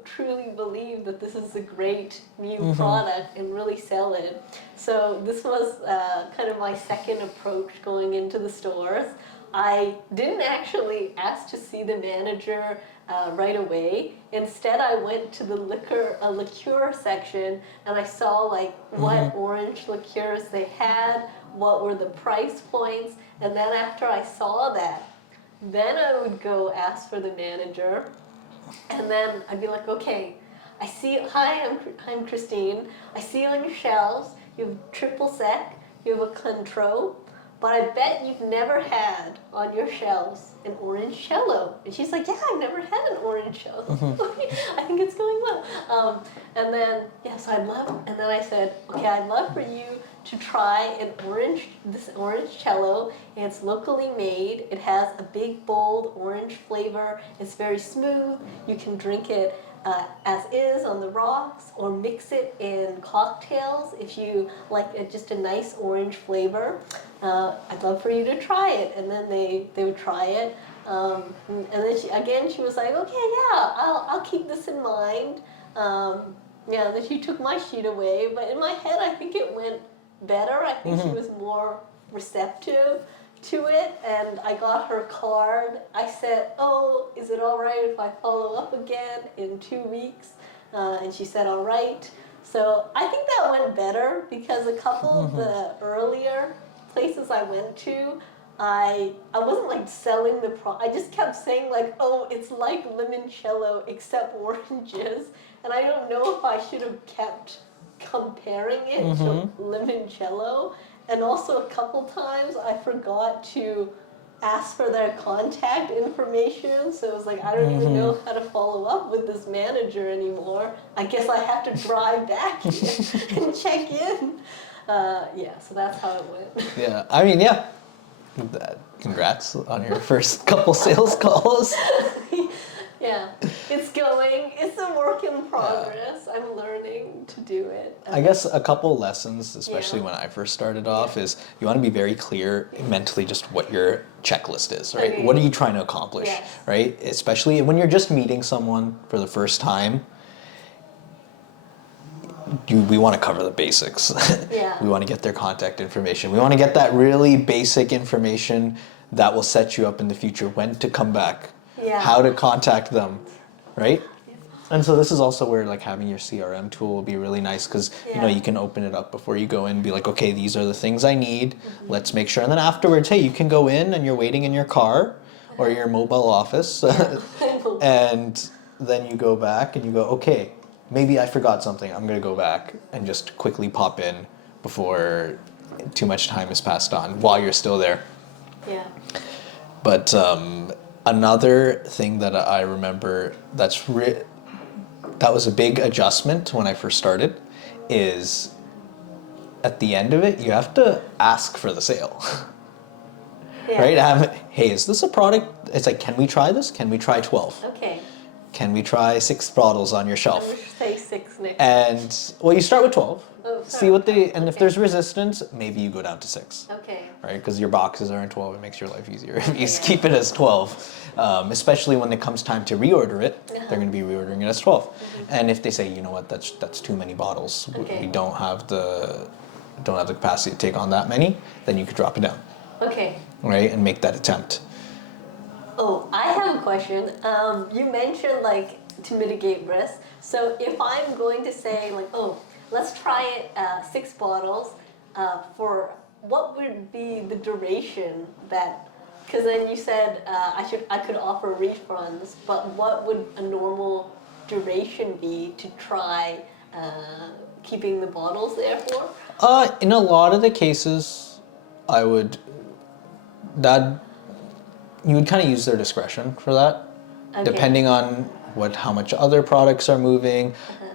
truly believe that this is a great new product and really sell it. So this was kind of my second approach going into the stores. I didn't actually ask to see the manager right away. Instead, I went to the liqueur section, and I saw what orange liqueurs they had, what were the price points, and then after I saw that, then I would go ask for the manager, and then I'd be like, okay, I see, hi, I'm Christine. I see on your shelves you have triple sec, you have a Cointreau. but I bet you've never had on your shelves an orange cello. And she's like, yeah, I've never had an orange cello. I think it's going well. And then, yes, I'd love, and then I said, okay, I'd love for you to try this orange cello. It's locally made. It has a big, bold orange flavor. It's very smooth. You can drink it as is on the rocks, or mix it in cocktails if you like just a nice orange flavor. I'd love for you to try it. And then they would try it. And then she was like, okay, yeah, I'll keep this in mind. Yeah, then she took my sheet away, but in my head, I think it went better. I think she was more receptive to it, and I got her card. I said, oh, is it all right if I follow up again in 2 weeks? And she said, all right. So I think that went better, because a couple of the earlier places I went to, I wasn't like selling the I just kept saying like, oh, it's like limoncello except oranges. And I don't know if I should have kept comparing it to limoncello. And also a couple times I forgot to ask for their contact information. So it was like, I don't even know how to follow up with this manager anymore. I guess I have to drive back and check in. Yeah, so that's how it went. Yeah, I mean, yeah. Congrats on your first couple sales calls. Yeah, it's going. It's a work in progress. I'm learning to do it. I guess a couple lessons, especially when I first started off, is you want to be very clear mentally just what your checklist is, right? Okay. What are you trying to accomplish, right? Especially when you're just meeting someone for the first time. We want to cover the basics. Yeah. We want to get their contact information. We want to get that really basic information that will set you up in the future, when to come back, how to contact them, right? And so this is also where like having your CRM tool will be really nice, because you know, you can open it up before you go in and be like, okay, these are the things I need. Let's make sure. And then afterwards, hey, you can go in and you're waiting in your car or your mobile office and then you go back and you go, okay, maybe I forgot something. I'm going to go back and just quickly pop in before too much time has passed on while you're still there. Yeah. But another thing that I remember that was a big adjustment when I first started is at the end of it, you have to ask for the sale. Right? Hey, is this a product? It's like, can we try this? Can we try 12? Okay. Can we try 6 bottles on your shelf? I'm going to say 6 next. And, well, you start with 12. Oh, see what and if there's resistance, maybe you go down to 6. Okay. Right? Because your boxes are in 12, it makes your life easier. If you just keep it as 12, especially when it comes time to reorder it, they're going to be reordering it as 12. And if they say, you know what, that's too many bottles, we don't have the capacity to take on that many, then you could drop it down. Okay. Right? And make that attempt. Oh, I have a question. You mentioned like to mitigate risk. So if I'm going to say like, oh, let's try it 6 bottles, for what would be the duration that? Because then you said I could offer refunds, but what would a normal duration be to try keeping the bottles there for? In a lot of the cases, you would kind of use their discretion for that, depending on how much other products are moving,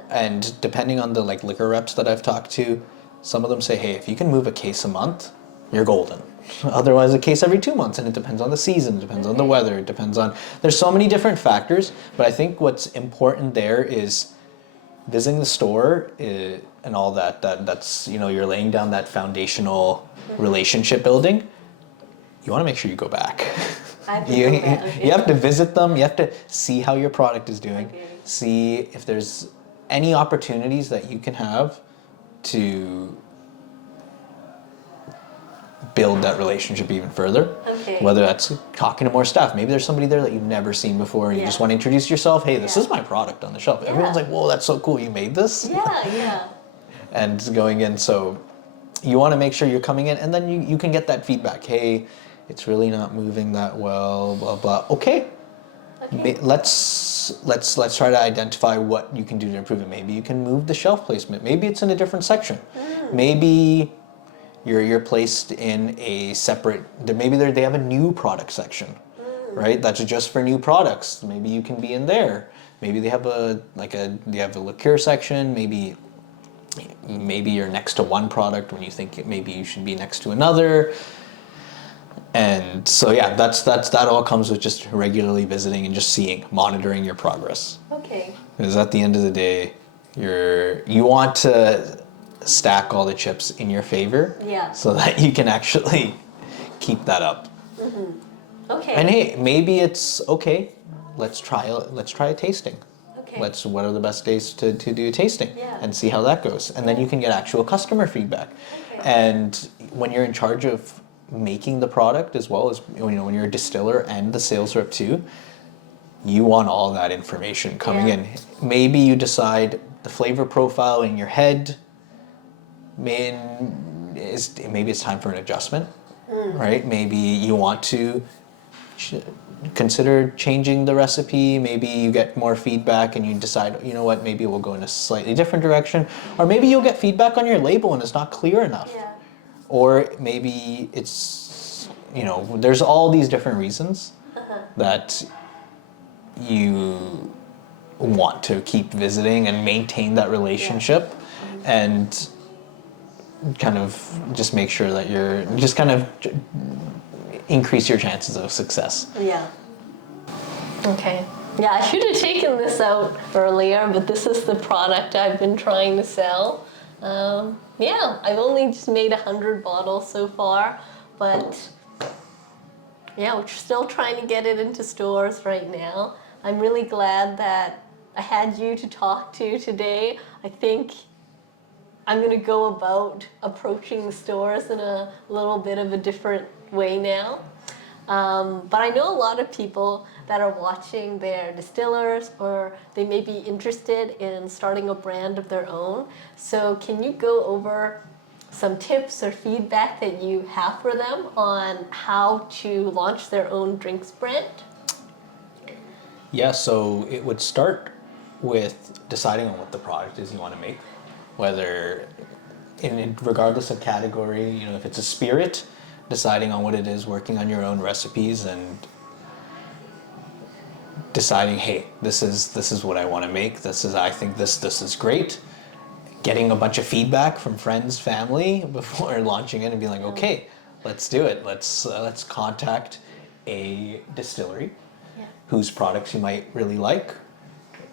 and depending on the like liquor reps that I've talked to. Some of them say, hey, if you can move a case a month, you're golden. Otherwise, a case every 2 months, and it depends on the season, it depends on the weather, it depends on. There's so many different factors, but I think what's important there is visiting the store and all that. That's you're laying down that foundational relationship building. You want to make sure you go back. You have to visit them. You have to see how your product is doing. See if there's any opportunities that you can have to build that relationship even further. Whether that's talking to more staff. Maybe there's somebody there that you've never seen before and you just want to introduce yourself. Hey, this is my product on the shelf. Everyone's like, whoa, that's so cool. You made this? Yeah. And going in, so you want to make sure you're coming in, and then you can get that feedback. Hey, it's really not moving that well, blah, blah. Okay. Let's try to identify what you can do to improve it. Maybe you can move the shelf placement. Maybe it's in a different section. Maybe You're placed in a separate. Maybe they have a new product section, right? That's just for new products. Maybe you can be in there. Maybe they have they have a liqueur section. Maybe you're next to one product when you think maybe you should be next to another. And so yeah, that all comes with just regularly visiting and just monitoring your progress. Okay. Because at the end of the day, you want to stack all the chips in your favor, Yeah. so that you can actually keep that up. Okay. And hey, maybe it's okay. Let's try a tasting. Okay. What are the best days to do a tasting, Yeah. and see how that goes. And then you can get actual customer feedback. Okay. And when you're in charge of making the product, as well as when you're a distiller and the sales rep too, you want all that information coming Yeah. in. Maybe you decide the flavor profile in your head, maybe it's time for an adjustment, right? Maybe you want to consider changing the recipe. Maybe you get more feedback and you decide, you know what, maybe we'll go in a slightly different direction. Or maybe you'll get feedback on your label and it's not clear enough. Yeah. Or maybe it's, there's all these different reasons that you want to keep visiting and maintain that relationship, and kind of just make sure that you're just kind of increase your chances of success. Yeah. Okay. Yeah, I should have taken this out earlier, but this is the product I've been trying to sell. Yeah, I've only just made 100 bottles so far, but yeah, we're still trying to get it into stores right now. I'm really glad that I had you to talk to today. I think I'm going to go about approaching the stores in a little bit of a different way now. But I know a lot of people that are watching their distillers, or they may be interested in starting a brand of their own. So can you go over some tips or feedback that you have for them on how to launch their own drinks brand? Yeah, so it would start with deciding on what the product is you want to make, whether regardless of category, if it's a spirit, deciding on what it is, working on your own recipes, and deciding, hey, this is what I want to make. I think this is great. Getting a bunch of feedback from friends, family before launching it, and being like, okay, let's do it. Let's contact a distillery whose products you might really like,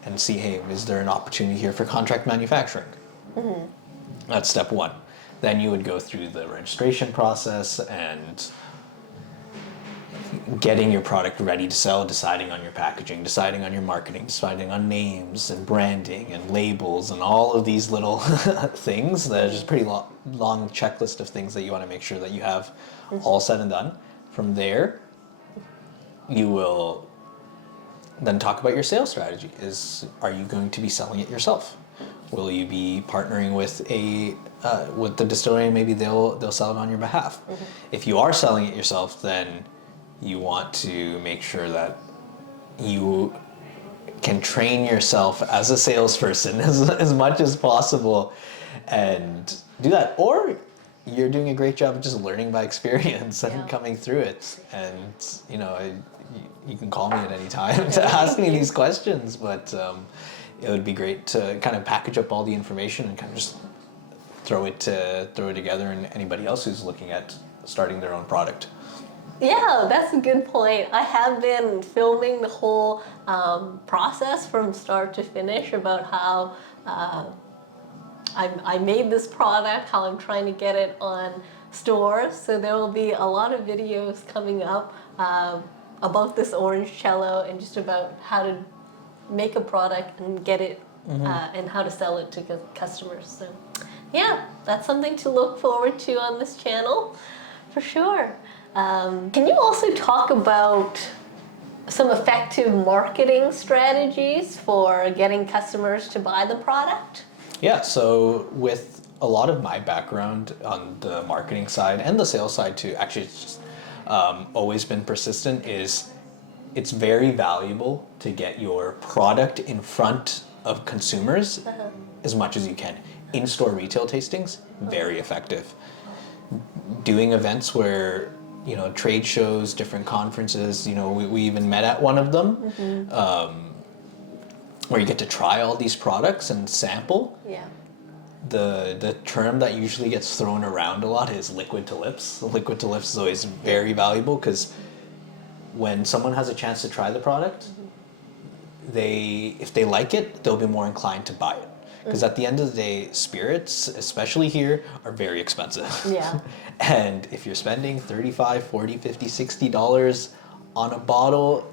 and see, hey, is there an opportunity here for contract manufacturing? That's step one. Then you would go through the registration process and getting your product ready to sell, deciding on your packaging, deciding on your marketing, deciding on names and branding and labels and all of these little things. There's just a pretty long checklist of things that you want to make sure that you have all said and done. From there, you will then talk about your sales strategy. Are you going to be selling it yourself? Will you be partnering with with the distillery, and maybe they'll sell it on your behalf? If you are selling it yourself, then you want to make sure that you can train yourself as a salesperson as much as possible and do that. Or you're doing a great job of just learning by experience and coming through it. And you can call me at any time to ask me these questions, but it would be great to kind of package up all the information and kind of just throw it together, and anybody else who's looking at starting their own product. Yeah, that's a good point. I have been filming the whole process from start to finish about how I made this product, how I'm trying to get it on stores. So there will be a lot of videos coming up about this orange cello and just about how to make a product and get it and how to sell it to customers. So yeah, that's something to look forward to on this channel for sure. Can you also talk about some effective marketing strategies for getting customers to buy the product? Yeah, so with a lot of my background on the marketing side and the sales side too, actually it's just always been persistent, it's very valuable to get your product in front of consumers as much as you can. In-store retail tastings, very effective. doing events where, trade shows, different conferences, we even met at one of them, where you get to try all these products and sample. Yeah. The term that usually gets thrown around a lot is liquid to lips. Liquid to lips is always very valuable because when someone has a chance to try the product, if they like it, they'll be more inclined to buy it. Because at the end of the day, spirits, especially here, are very expensive. Yeah. And if you're spending $35, $40, $50, $60 on a bottle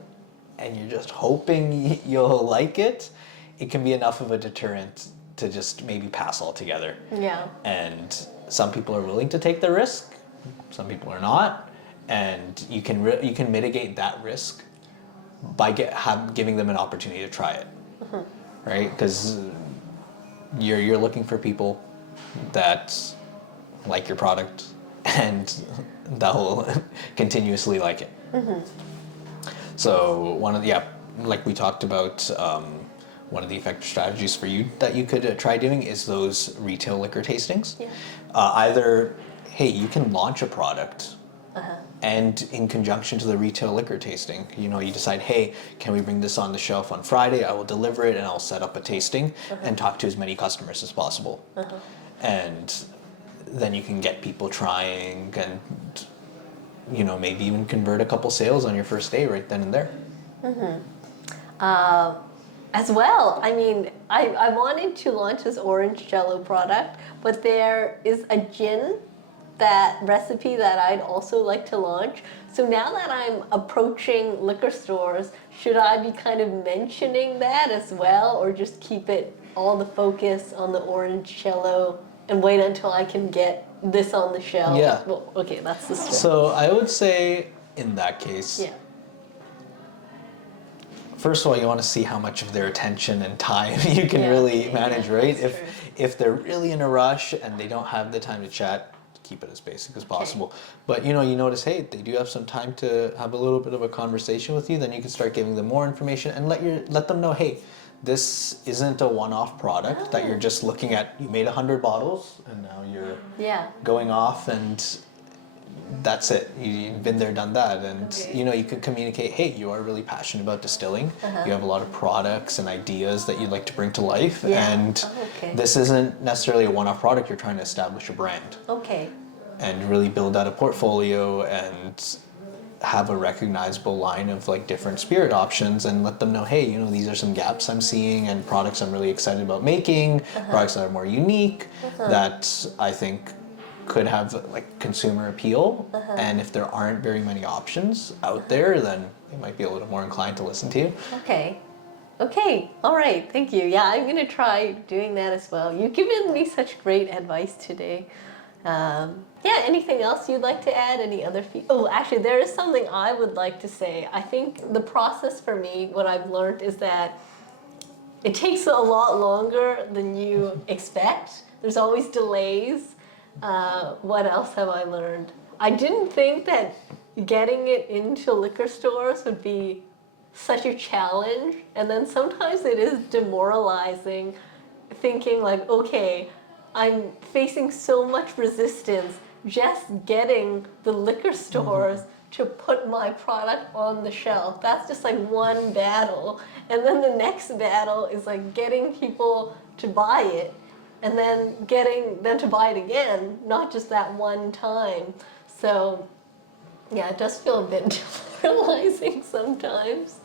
and you're just hoping you'll like it, it can be enough of a deterrent to just maybe pass altogether. Yeah. And some people are willing to take the risk, some people are not, and you can mitigate that risk by giving them an opportunity to try it, right? Because you're looking for people that like your product and that will continuously like it. So like we talked about, one of the effective strategies for you that you could try doing is those retail liquor tastings. Yeah. Either, hey, you can launch a product and in conjunction to the retail liquor tasting, you decide, hey, can we bring this on the shelf on Friday? I will deliver it and I'll set up a tasting and talk to as many customers as possible. And then you can get people trying and, maybe even convert a couple sales on your first day right then and there. As well, I mean, I wanted to launch this orange jello product, but there is a gin recipe that I'd also like to launch. So now that I'm approaching liquor stores, should I be kind of mentioning that as well, or just keep all the focus on the orange jello and wait until I can get this on the shelf? Yeah. Well, okay, that's the story. So I would say in that case, Yeah. first of all, you want to see how much of their attention and time you can really manage, right? If they're really in a rush and they don't have the time to chat, keep it as basic as possible. But you notice, hey, they do have some time to have a little bit of a conversation with you, then you can start giving them more information and let them know, hey, this isn't a one-off product that you're just looking at. You made 100 bottles and now you're going off and that's it. You've been there, done that. And you can communicate, hey, you are really passionate about distilling. You have a lot of products and ideas that you'd like to bring to life. And this isn't necessarily a one-off product. You're trying to establish a brand. And really build out a portfolio and have a recognizable line of like different spirit options and let them know, hey, these are some gaps I'm seeing and products I'm really excited about making, products that are more unique that I think could have like consumer appeal. And if there aren't very many options out there, then they might be a little more inclined to listen to you. Okay, all right, thank you. Yeah, I'm gonna try doing that as well. You've given me such great advice today. Anything else you'd like to add? Any other Oh, actually, there is something I would like to say. I think the process for me, what I've learned is that it takes a lot longer than you expect. There's always delays. What else have I learned? I didn't think that getting it into liquor stores would be such a challenge, and then sometimes it is demoralizing thinking like, okay, I'm facing so much resistance just getting the liquor stores to put my product on the shelf. That's just like one battle, and then the next battle is like getting people to buy it and then getting them to buy it again, not just that one time. So yeah, it does feel a bit demoralizing sometimes.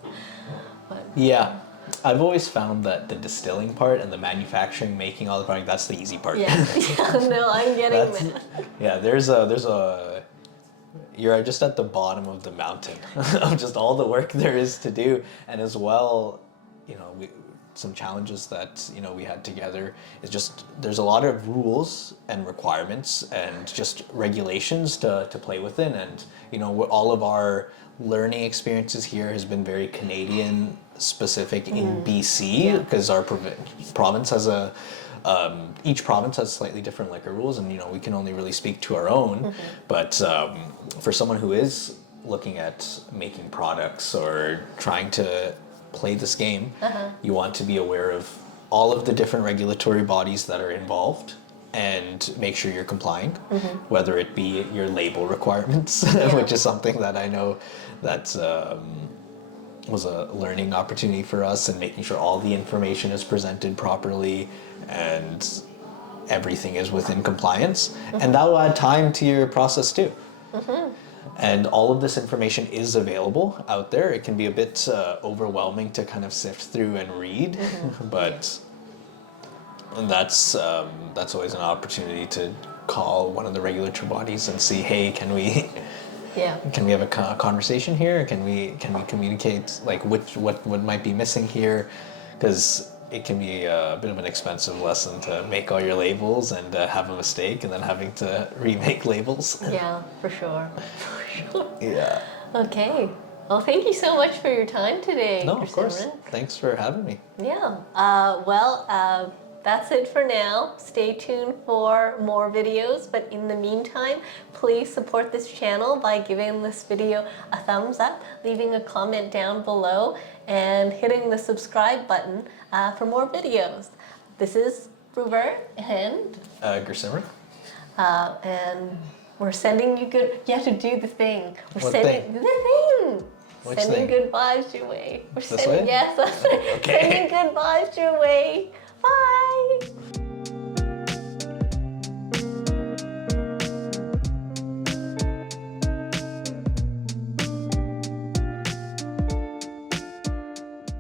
But, yeah, I've always found that the distilling part and the manufacturing, making all the product, that's the easy part. No, I'm getting that. Yeah, there's a you're just at the bottom of the mountain of just all the work there is to do. And as well, some challenges that we had together is just there's a lot of rules and requirements and just regulations to play within. And all of our learning experiences here has been very Canadian specific in BC, because our province has each province has slightly different liquor rules, and we can only really speak to our own. But for someone who is looking at making products or trying to play this game, you want to be aware of all of the different regulatory bodies that are involved and make sure you're complying, whether it be your label requirements, which is something that I know that was a learning opportunity for us, and making sure all the information is presented properly and everything is within compliance. And that will add time to your process too. And all of this information is available out there. It can be a bit overwhelming to kind of sift through and read, but that's always an opportunity to call one of the regulatory bodies and see, hey, can we have a conversation here? Can we communicate like what might be missing here? Because it can be a bit of an expensive lesson to make all your labels and have a mistake and then having to remake labels. Yeah, for sure. Yeah. Okay. Well, thank you so much for your time today, No, of course. Gursimran. Thanks for having me. Yeah. That's it for now. Stay tuned for more videos, but in the meantime, please support this channel by giving this video a thumbs up, leaving a comment down below, and hitting the subscribe button for more videos. This is Brewbird and Gursimran? and we're sending you good. You have to do the thing. We're What sending thing? the thing. Which sending thing? good vibes your way. We're This sending way? yes, that's right. Okay. Sending good vibes your way. Bye.